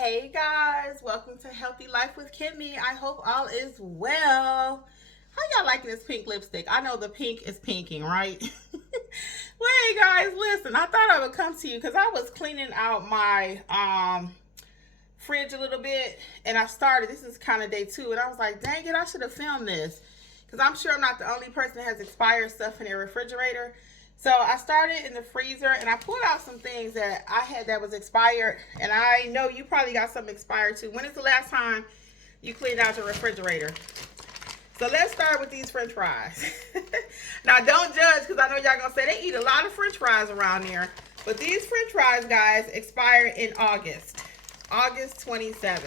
Hey guys, welcome to Healthy Life with Kimmi. I hope all is well. How y'all liking this pink lipstick? I know the pink is pinking, right? Well, hey guys, listen, I thought I would come to you because I was cleaning out my fridge a little bit and I started, this is kind of day 2, and I was like, dang it, I should have filmed this because I'm sure I'm not the only person that has expired stuff in their refrigerator. So I started in the freezer and I pulled out some things that I had that was expired, and I know you probably got something expired too. When is the last time you cleaned out your refrigerator? So let's start with these french fries. Now don't judge, because I know y'all gonna say they eat a lot of french fries around here. But these french fries, guys, expired in August. August 27.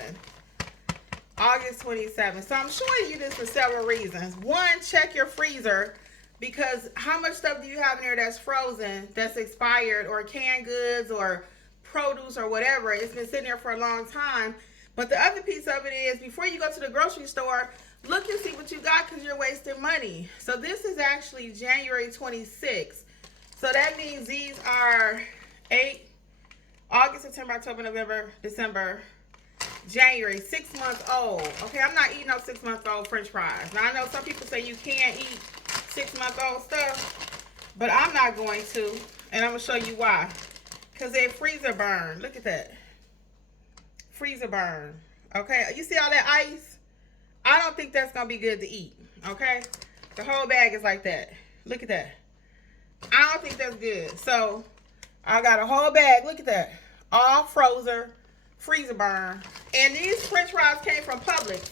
August 27. So I'm showing you this for several reasons. One, check your freezer, because how much stuff do you have in there that's frozen, that's expired, or canned goods, or produce, or whatever? It's been sitting there for a long time. But the other piece of it is, before you go to the grocery store, look and see what you got, because you're wasting money. So this is actually January 26th. So that means these are August, September, October, November, December, January, 6 months old. Okay, I'm not eating no 6 month old french fries. Now I know some people say you can't eat 6 month old stuff, but I'm not going to, and I'm gonna show you why. Because they freezer burn. Look at that. Freezer burn. Okay, you see all that ice? I don't think that's gonna be good to eat. Okay, the whole bag is like that. Look at that. I don't think that's good. So I got a whole bag. Look at that. All frozen, freezer burn. And these french fries came from Publix.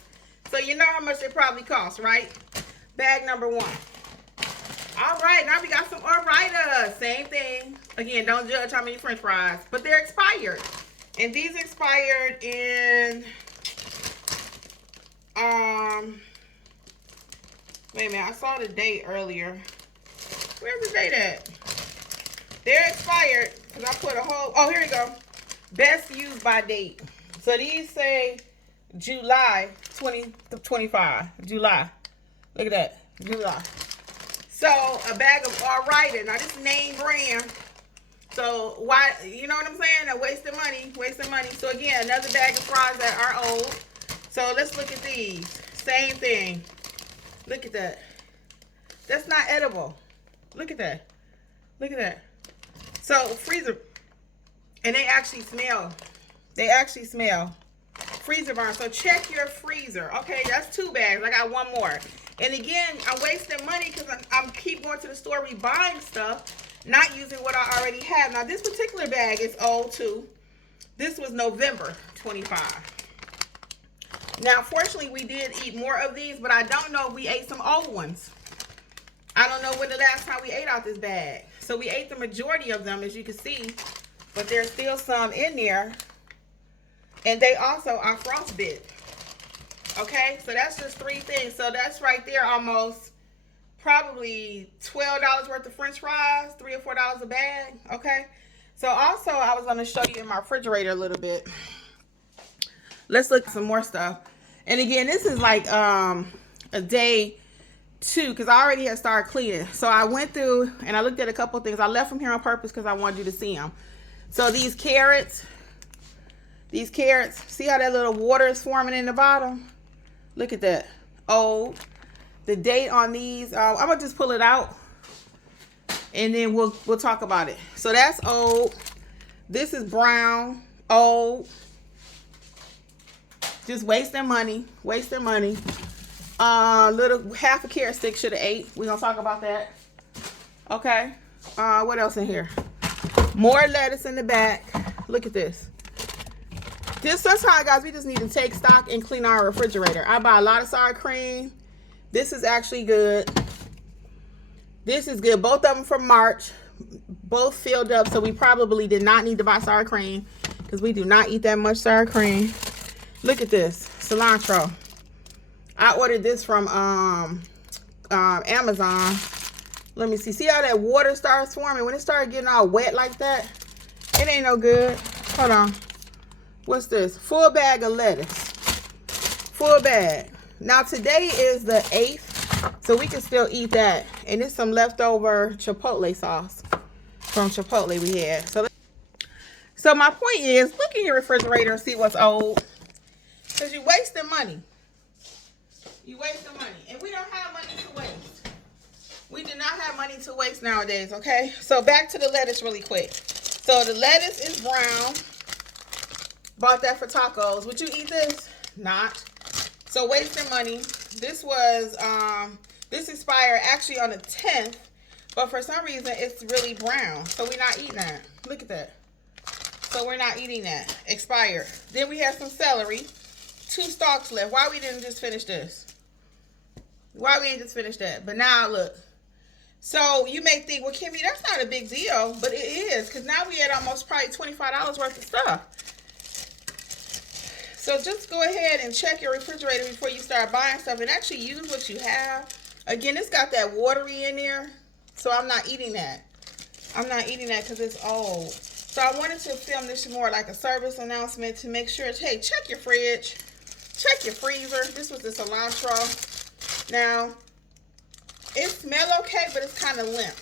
So you know how much they probably cost, right? Bag number 1. All right, now we got some Ore-Ida. Same thing. Again, don't judge how many french fries, but they're expired. And these expired in, wait a minute, I saw the date earlier. Where's the date at? They're expired, because I put a whole, oh, here we go. Best used by date. So these say July 2025. July. Look at that. July. So a bag of Ore-Ida. Now this name brand. So why, you know what I'm saying? They're wasting money. Wasting money. So again, another bag of fries that are old. So let's look at these. Same thing. Look at that. That's not edible. Look at that. Look at that. So freezer, and they actually smell. They actually smell. Freezer burn. So check your freezer. Okay, that's 2 bags. I got 1 more. And again, I'm wasting money because I'm keep going to the store rebuying stuff, not using what I already have. Now this particular bag is old too. This was November 25. Now fortunately we did eat more of these, but I don't know if we ate some old ones. I don't know when the last time we ate out this bag. So we ate the majority of them, as you can see, but there's still some in there. And they also are frostbit. Okay, so that's just 3 things. So that's right there almost probably $12 worth of french fries, $3 or $4 a bag. Okay, so also I was going to show you in my refrigerator a little bit. Let's look at some more stuff. And again, this is like a day 2, because I already had started cleaning. So I went through and I looked at a couple of things. I left them here on purpose because I wanted you to see them. So these carrots, see how that little water is forming in the bottom? Look at that. Old. The date on these, I'm gonna just pull it out and then we'll talk about it. So that's old. This is brown, old. Just wasting money, wasting money. Little half a carrot stick should have ate. We're gonna talk about that. Okay. What else in here? More lettuce in the back. Look at this. Just sometimes, guys, we just need to take stock and clean our refrigerator. I buy a lot of sour cream. This is actually good. This is good. Both of them from March. Both filled up, so we probably did not need to buy sour cream because we do not eat that much sour cream. Look at this. Cilantro. I ordered this from Amazon. Let me see. See how that water starts forming? When it started getting all wet like that, it ain't no good. Hold on. What's this? Full bag of lettuce. Full bag. Now today is the 8th, so we can still eat that. And it's some leftover Chipotle sauce from Chipotle we had. So my point is, look in your refrigerator and see what's old. Because you're wasting money. You wasting money. And we don't have money to waste. We do not have money to waste nowadays, okay? So back to the lettuce really quick. So the lettuce is brown. Bought that for tacos. Would you eat this? Not. So wasting money. This was, this expired actually on the 10th. But for some reason, it's really brown. So we're not eating that. Look at that. So we're not eating that. Expired. Then we have some celery. 2 stalks left. Why we didn't just finish this? Why we didn't just finish that? But now, look. So you may think, well, Kimmi, that's not a big deal. But it is. Because now we had almost probably $25 worth of stuff. So just go ahead and check your refrigerator before you start buying stuff. And actually use what you have. Again, it's got that watery in there. So I'm not eating that. I'm not eating that because it's old. So I wanted to film this more like a service announcement to make sure, hey, check your fridge, check your freezer. This was the cilantro. Now, it smells okay, but it's kind of limp.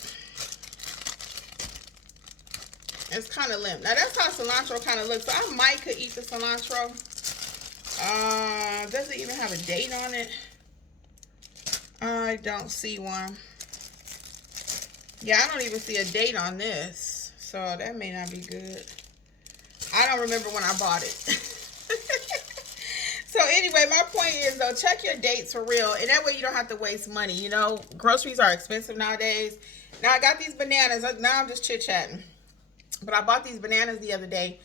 It's kind of limp. Now, that's how cilantro kind of looks. So I might could eat the cilantro. Does it even have a date on it? I don't see one. Yeah, I don't even see a date on this. So that may not be good. I don't remember when I bought it. So anyway, my point is though, check your dates for real. And that way you don't have to waste money. You know, groceries are expensive nowadays. Now I got these bananas. Now I'm just chit-chatting. But I bought these bananas the other day.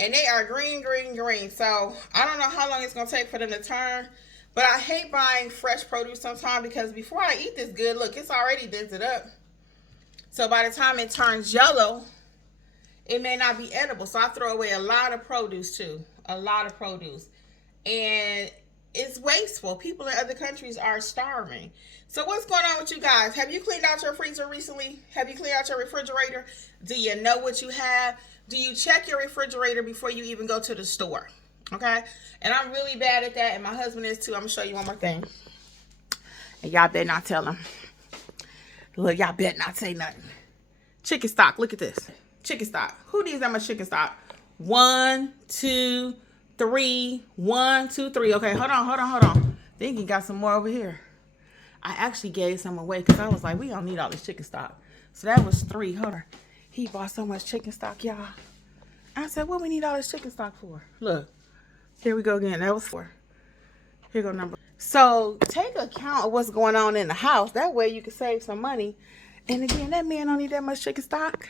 And they are green, green, green. So I don't know how long it's going to take for them to turn. But I hate buying fresh produce sometimes because before I eat this good, look, it's already dented up. So by the time it turns yellow, it may not be edible. So I throw away a lot of produce too. A lot of produce. And it's wasteful. People in other countries are starving. So what's going on with you guys? Have you cleaned out your freezer recently? Have you cleaned out your refrigerator? Do you know what you have? Do you check your refrigerator before you even go to the store? Okay? And I'm really bad at that. And my husband is too. I'm going to show you one more thing. And y'all better not tell him. Look, y'all better not say nothing. Chicken stock. Look at this. Chicken stock. Who needs that much chicken stock? 1, 2, 3. 1, 2, 3. Okay, hold on. I think he got some more over here. I actually gave some away because I was like, we don't need all this chicken stock. So that was 3. Hold on. He bought so much chicken stock, y'all. I said, what we need all this chicken stock for? Look. Here we go again. That was 4. Here go number. So take account of what's going on in the house. That way you can save some money. And again, that man don't need that much chicken stock.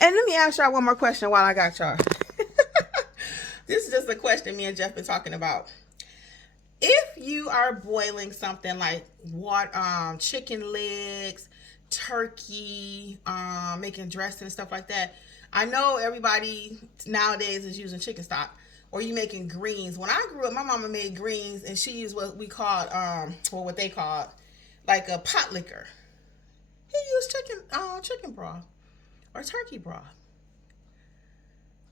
And let me ask y'all one more question while I got y'all. This is just a question me and Jeff been talking about. If you are boiling something like chicken legs, turkey, making dressing and stuff like that, I know everybody nowadays is using chicken stock. Or you making greens. When I grew up, my mama made greens, and she used what we called, what they called, like a pot liquor. He used chicken broth or turkey broth.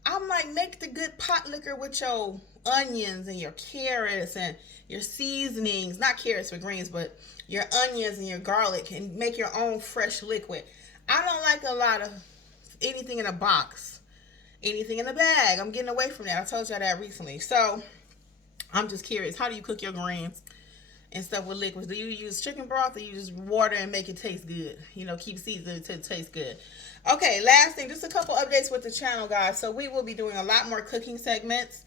I'm like, make the good pot liquor with your onions and your carrots and your seasonings. Not carrots for greens, but your onions and your garlic, and make your own fresh liquid. I don't like a lot of anything in a box. Anything in the bag. I'm getting away from that. I told y'all that recently. So I'm just curious. How do you cook your greens and stuff with liquids? Do you use chicken broth, or you just water and make it taste good? You know, keep seasoning until it tastes good. Okay, last thing. Just a couple updates with the channel, guys. So we will be doing a lot more cooking segments.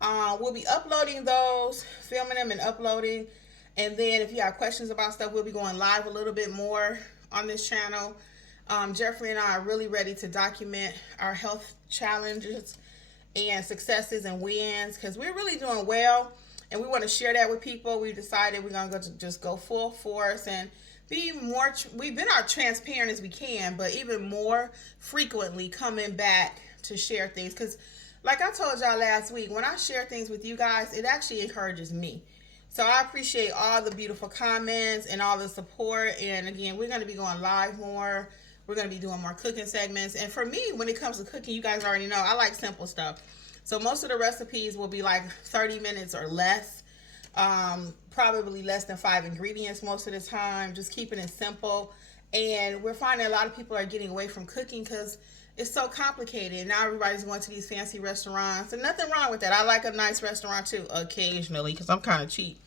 We'll be uploading those, filming them and uploading. And then if you have questions about stuff, we'll be going live a little bit more on this channel. Jeffrey and I are really ready to document our health challenges and successes and wins, because we're really doing well and we want to share that with people. We decided we're going to just go full force and be more, we've been as transparent as we can, but even more frequently coming back to share things. Because like I told y'all last week, when I share things with you guys, it actually encourages me. So I appreciate all the beautiful comments and all the support. And again, we're going to be going live more. We're going to be doing more cooking segments. And for me, when it comes to cooking, you guys already know, I like simple stuff. So most of the recipes will be like 30 minutes or less. Probably less than 5 ingredients most of the time. Just keeping it simple. And we're finding a lot of people are getting away from cooking because it's so complicated. Now everybody's going to these fancy restaurants, and nothing wrong with that. I like a nice restaurant too, occasionally, because I'm kind of cheap.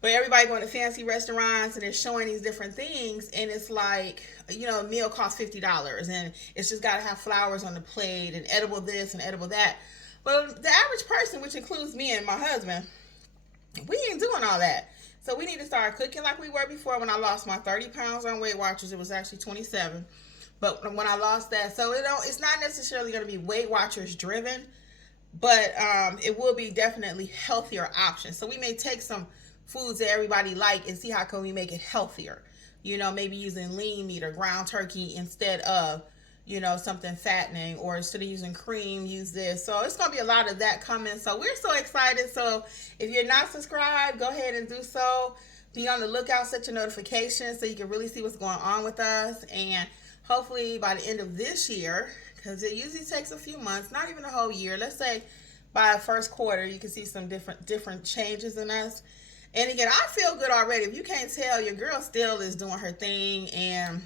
But everybody going to fancy restaurants and they're showing these different things, and it's like, a meal costs $50, and it's just got to have flowers on the plate and edible this and edible that. But the average person, which includes me and my husband, we ain't doing all that. So we need to start cooking like we were before. When I lost my 30 pounds on Weight Watchers, it was actually 27. But when I lost that, so it's not necessarily going to be Weight Watchers driven, but it will be definitely healthier options. So we may take some foods that everybody like and see how can we make it healthier. Maybe using lean meat or ground turkey instead of something fattening, or instead of using cream, use this. So it's going to be a lot of that coming. So we're so excited. So if you're not subscribed, go ahead and do so. Be on the lookout, set your notifications so you can really see what's going on with us. And hopefully by the end of this year, because it usually takes a few months, not even a whole year. Let's say by first quarter, you can see some different changes in us. And again, I feel good already. If you can't tell, your girl still is doing her thing. And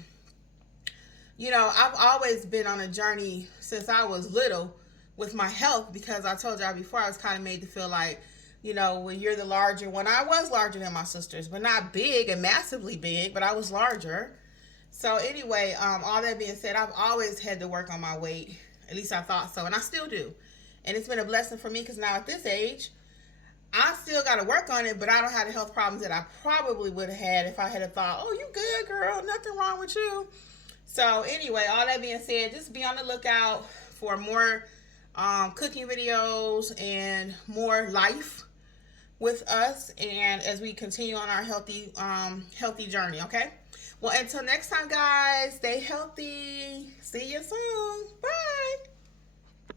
I've always been on a journey since I was little with my health, because I told y'all before, I was kind of made to feel like, when you're the larger one. I was larger than my sisters, but not big and massively big, but I was larger. So anyway, all that being said, I've always had to work on my weight. At least I thought so, and I still do. And it's been a blessing for me, because now at this age, I still got to work on it, but I don't have the health problems that I probably would have had if I had thought, oh, you good, girl, nothing wrong with you. So anyway, all that being said, just be on the lookout for more cooking videos and more life with us, and as we continue on our healthy journey. Okay. Well, until next time, guys, stay healthy. See you soon. Bye.